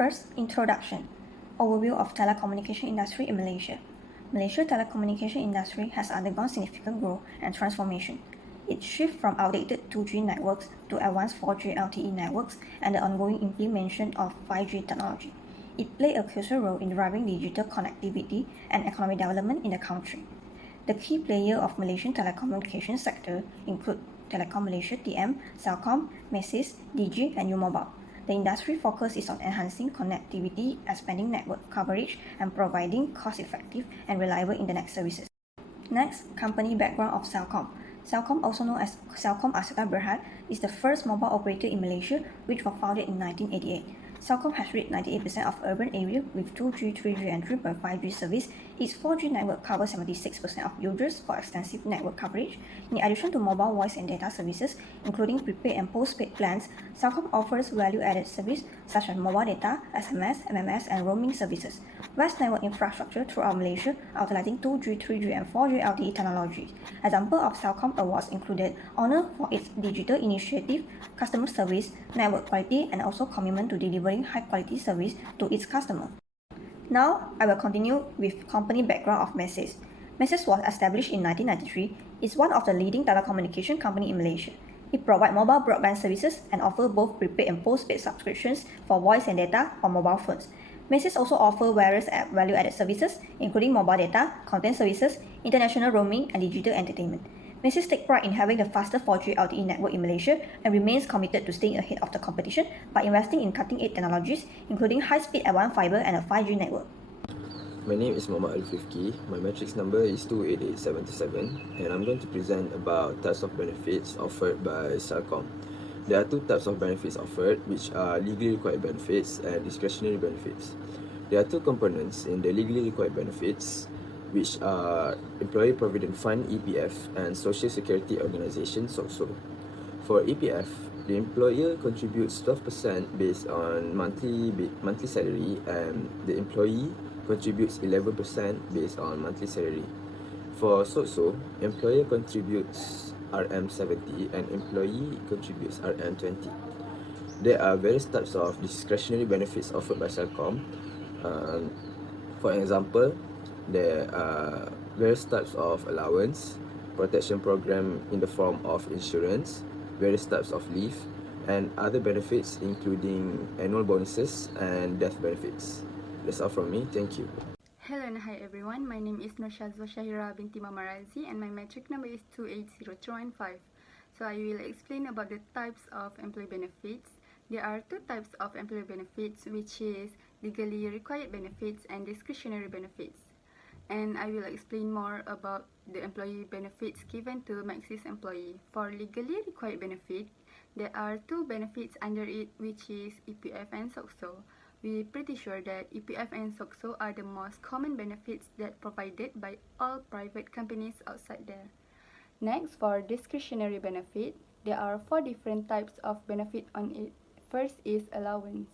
First, introduction. Overview of telecommunication industry in Malaysia. Malaysia telecommunication industry has undergone significant growth and transformation. Its shift from outdated 2G networks to advanced 4G LTE networks and the ongoing implementation of 5G technology. It played a crucial role in driving digital connectivity and economic development in the country. The key players of Malaysian telecommunications sector include Telekom Malaysia TM, Celcom, Maxis, Digi, and U-Mobile. The industry focus is on enhancing connectivity, expanding network coverage, and providing cost-effective and reliable internet services. Next, company background of Celcom. Celcom, also known as Celcom Axiata Berhad, is the first mobile operator in Malaysia, which was founded in 1988. Celcom has reached 98% of urban area with 2G, 3G, and 3.5G service. Its 4G network covers 76% of users for extensive network coverage. In addition to mobile voice and data services, including prepaid and postpaid plans, Celcom offers value-added service such as mobile data, SMS, MMS, and roaming services. Vast network infrastructure throughout Malaysia, utilizing 2G, 3G, and 4G LTE technologies. Example of Celcom awards included honor for its digital initiative, customer service, network quality, and also commitment to delivering high-quality service to its customer. Now, I will continue with company background of Maxis. Maxis was established in 1993. It's one of the leading telecommunication company in Malaysia. It provides mobile broadband services and offers both prepaid and postpaid subscriptions for voice and data on mobile phones. Maxis also offers various value-added services, including mobile data, content services, international roaming, and digital entertainment. Maxis takes pride in having the fastest 4G LTE network in Malaysia and remains committed to staying ahead of the competition by investing in cutting-edge technologies, including high-speed advanced fiber and a 5G network. My name is Muhammad Al-Fifki. My matrix number is 28877, and I'm going to present about types of benefits offered by Celcom. There are two types of benefits offered, which are legally required benefits and discretionary benefits. There are two components in the legally required benefits, which are Employee Provident Fund (EPF) and Social Security Organisation (SOCSO). For EPF, the employer contributes 12% based on monthly salary, and the employee contributes 11% based on monthly salary. For SOCSO, employer contributes RM70 and employee contributes RM20. There are various types of discretionary benefits offered by Celcom. For example, there are various types of allowance, protection program in the form of insurance, various types of leave, and other benefits including annual bonuses and death benefits. That's all from me. Thank you. Hello and hi everyone. My name is Noshazwa Shahira binti Mamarazi and my matric number is 2800315. So I will explain about the types of employee benefits. There are two types of employee benefits, which is legally required benefits and discretionary benefits. And I will explain more about the employee benefits given to Maxis employee. For legally required benefit, there are two benefits under it, which is EPF and SOCSO. We're pretty sure that EPF and SOCSO are the most common benefits that provided by all private companies outside there. Next, for discretionary benefit, there are four different types of benefit on it. First is allowance.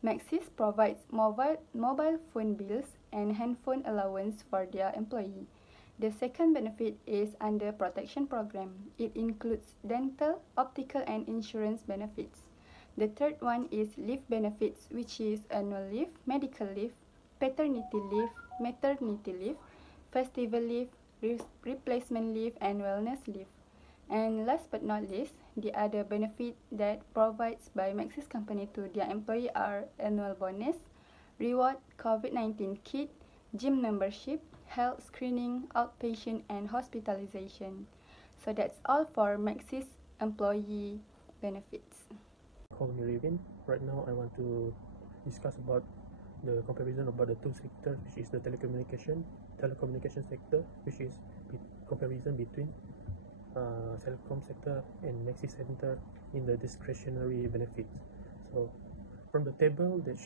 Maxis provides mobile phone bills and handphone allowance for their employee. The second benefit is under protection program. It includes dental, optical, and insurance benefits. The third one is leave benefits, which is annual leave, medical leave, paternity leave, maternity leave, festival leave, replacement leave, and wellness leave. And last but not least, the other benefit that provides by Maxis company to their employee are annual bonus, reward, COVID-19 kit, gym membership, health screening, outpatient, and hospitalization. So that's all for Maxis employee benefits. Call me Levin. Right now I want to discuss about the comparison about the two sectors, which is the telecommunication sector, which is comparison between Celcom sector and Maxis sector in the discretionary benefits. So from the table that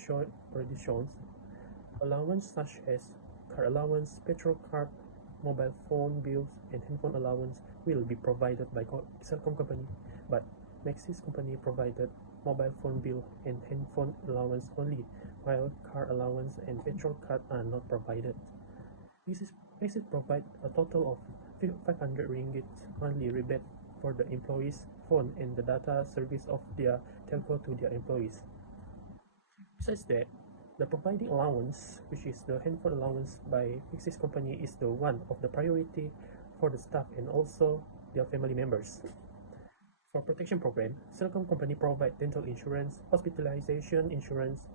already shows, allowance such as car allowance, petrol card, mobile phone bills, and handphone allowance will be provided by Celcom company, but Maxis company provided mobile phone bill and handphone allowance only, while car allowance and petrol card are not provided. Maxis provide a total of 500 ringgit only rebate for the employees' phone and the data service of their telco to their employees. Besides that, The providing allowance, which is the handphone allowance by Maxis company, is the one of the priority for the staff and also their family members. For protection program, Celcom company provide dental insurance, hospitalization insurance,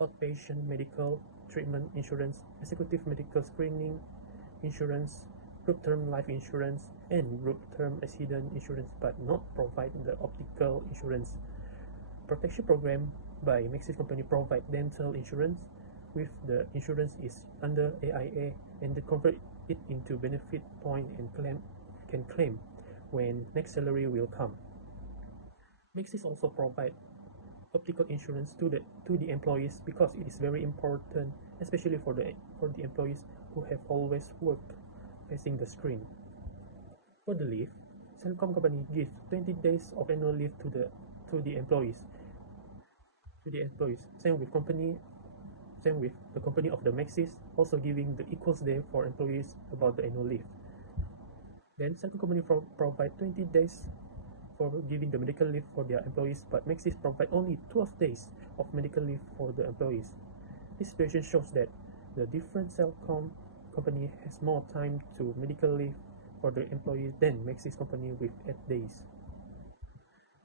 outpatient medical treatment insurance, executive medical screening insurance, group term life insurance, and group term accident insurance, but not provide the optical insurance. Protection program by Maxis company provide dental insurance with the insurance is under AIA, and they convert it into benefit point and can claim when next salary will come. Maxis also provide optical insurance to the employees because it is very important, especially for the employees who have always worked facing the screen. For the leave, Celcom company gives 20 days of annual leave to the employees. Same with the company of the Maxis, also giving the equals day for employees about the annual leave. Then Celcom company provide 20 days for giving the medical leave for their employees, but Maxis provide only 12 days of medical leave for the employees. This situation shows that the different Celcom company has more time to medical leave for the employees than Maxis company with 8 days.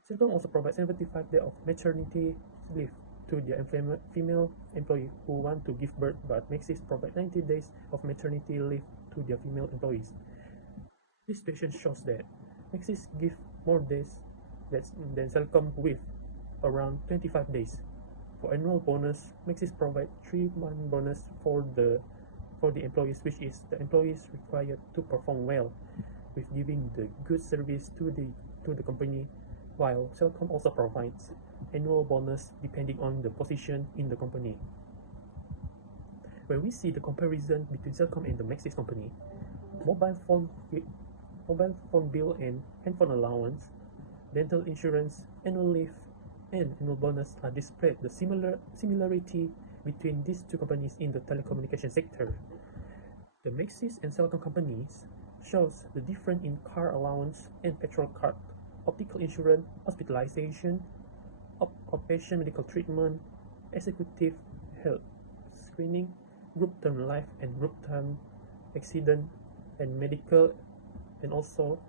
Celcom also provides 75 days of maternity leave to their female employee who want to give birth, but Maxis provide 90 days of maternity leave to their female employees. This situation shows that Maxis give more days than Celcom with around 25 days. For annual bonus, Maxis provide 3-month bonus for the employees, which is the employees required to perform well with giving the good service to the company, while Celcom also provides annual bonus depending on the position in the company. When we see the comparison between Celcom and the Maxis company, mobile phone bill and handphone allowance, dental insurance, annual leave, and annual bonus are displayed the similarity between these two companies in the telecommunication sector. The Maxis and Celcom companies shows the difference in car allowance and petrol card, optical insurance, hospitalization, outpatient medical treatment, executive health screening, group term life and group term accident and medical, and also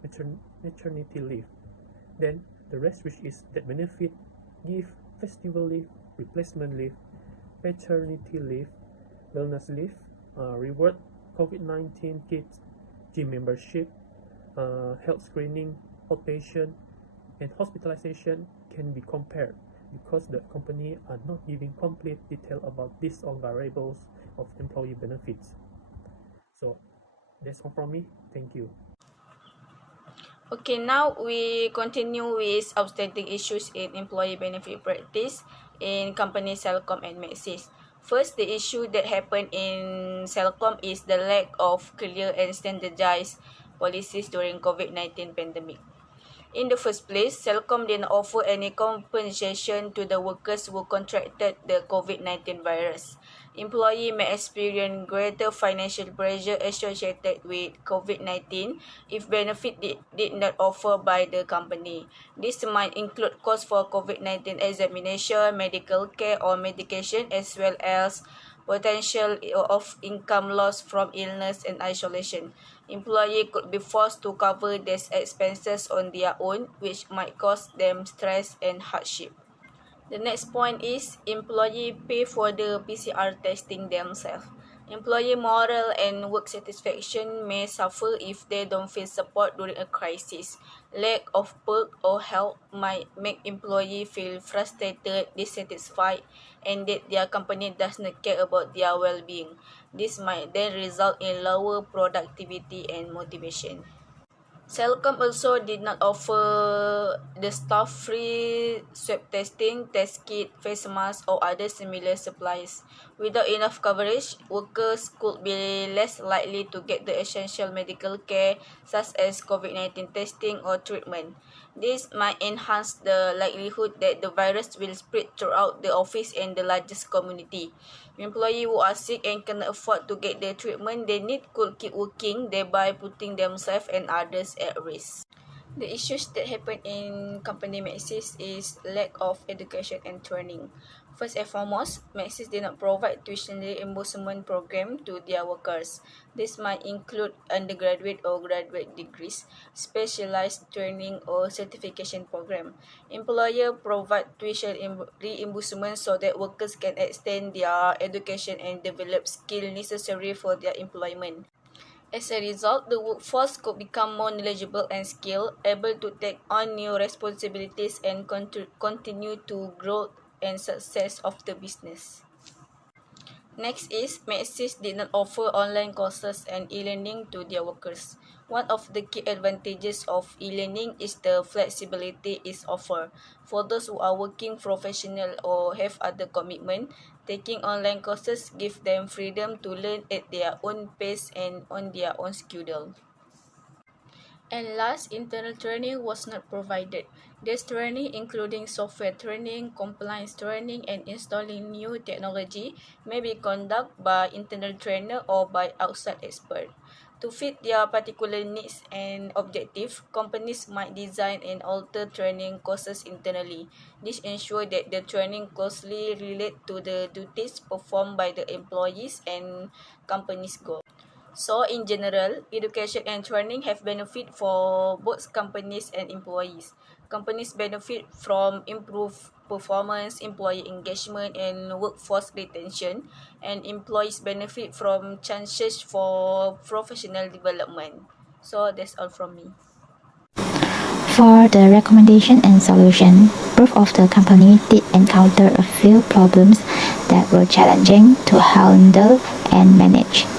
maternity leave. Then the rest, which is that benefit, give festival leave, replacement leave, paternity leave, wellness leave, reward, COVID-19 kits, gym membership, health screening, outpatient, and hospitalization can be compared because the company are not giving complete detail about these all variables of employee benefits. So that's all from me. Thank you. Okay, now we continue with outstanding issues in employee benefit practice in company Celcom and Maxis. First, the issue that happened in Celcom is the lack of clear and standardized policies during COVID-19 pandemic. In the first place, Celcom didn't offer any compensation to the workers who contracted the COVID-19 virus. Employees may experience greater financial pressure associated with COVID-19 if benefit did not offered by the company. This might include costs for COVID-19 examination, medical care or medication, as well as potential of income loss from illness and isolation. Employees could be forced to cover these expenses on their own, which might cause them stress and hardship. The next point is employee pay for the PCR testing themselves. Employee morale and work satisfaction may suffer if they don't feel support during a crisis. Lack of perk or help might make employees feel frustrated, dissatisfied, and that their company does not care about their well-being. This might then result in lower productivity and motivation. Celcom also did not offer the staff free swab testing, test kit, face mask, or other similar supplies. Without enough coverage, workers could be less likely to get the essential medical care such as COVID-19 testing or treatment. This might enhance the likelihood that the virus will spread throughout the office and the largest community. Employees who are sick and cannot afford to get the treatment they need could keep working, thereby putting themselves and others at risk. The issues that happen in company Maxis is lack of education and training. First and foremost, Maxis did not provide tuition reimbursement program to their workers. This might include undergraduate or graduate degrees, specialized training or certification program. Employer provide tuition reimbursement so that workers can extend their education and develop skill necessary for their employment. As a result, the workforce could become more knowledgeable and skilled, able to take on new responsibilities and continue to grow and success of the business. Next is, Maxis did not offer online courses and e-learning to their workers. One of the key advantages of e-learning is the flexibility it offers. For those who are working professional or have other commitment, taking online courses gives them freedom to learn at their own pace and on their own schedule. And last, internal training was not provided. This training, including software training, compliance training, and installing new technology, may be conducted by internal trainer or by outside expert. To fit their particular needs and objective, companies might design and alter training courses internally. This ensures that the training closely relate to the duties performed by the employees and company's goals. So, in general, education and training have benefit for both companies and employees. Companies benefit from improved performance, employee engagement, and workforce retention, and employees benefit from chances for professional development. So, that's all from me. For the recommendation and solution, both of the company did encounter a few problems that were challenging to handle and manage.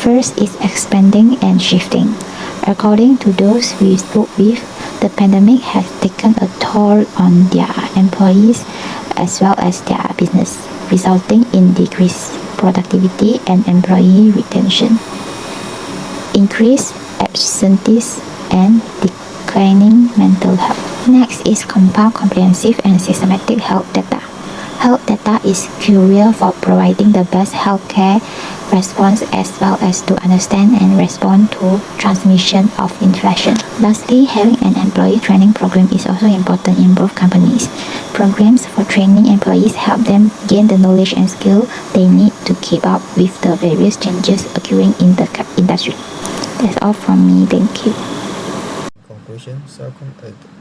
First is expanding and shifting. According to those we spoke with, the pandemic has taken a toll on their employees as well as their business, resulting in decreased productivity and employee retention, increased absenteeism, and declining mental health. Next is compile comprehensive and systematic health data. Health data is crucial for providing the best healthcare response as well as to understand and respond to transmission of infection. Lastly, having an employee training program is also important in both companies. Programs for training employees help them gain the knowledge and skill they need to keep up with the various changes occurring in the industry. That's all from me. Thank you. Conclusion, Celcom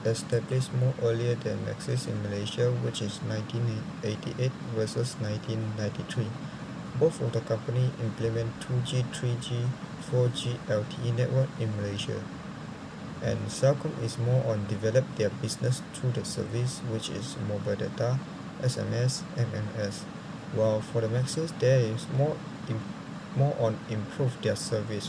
established more earlier than Maxis in Malaysia, which is 1988 versus 1993. Both of the company implement 2G, 3G, 4G LTE network in Malaysia. And Celcom is more on develop their business through the service, which is mobile data, SMS, MMS. While for the Maxis, there is more on improve their service,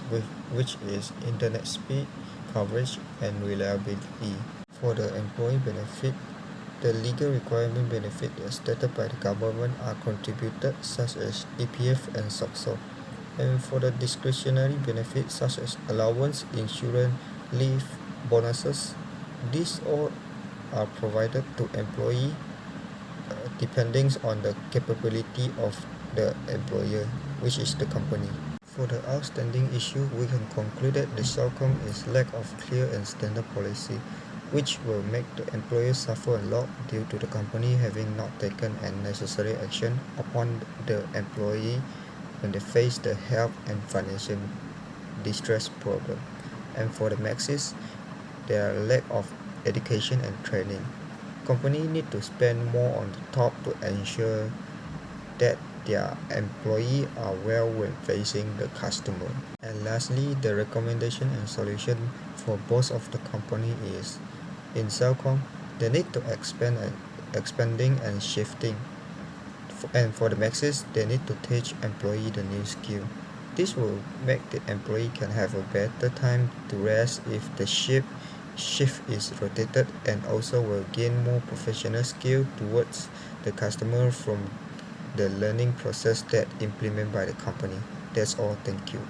which is internet speed, coverage, and reliability. For the employee benefit, the legal requirement benefit stated by the government are contributed, such as EPF and SOCSO. And for the discretionary benefits such as allowance, insurance, leave, bonuses, these all are provided to employee depending on the capability of the employer, which is the company. For the outstanding issue, we can conclude that the Celcom is lack of clear and standard policy, which will make the employer suffer a lot due to the company having not taken necessary action upon the employee when they face the health and financial distress problem. And for the Maxis, there are lack of education and training. Company need to spend more on the top to ensure that their employees are well when facing the customer. And lastly, the recommendation and solution for both of the company is, in Celcom, they need to expanding and shifting. And for the Maxis, they need to teach employee the new skill. This will make the employee can have a better time to rest if the shift is rotated, and also will gain more professional skill towards the customer from the learning process that implemented by the company. That's all. Thank you.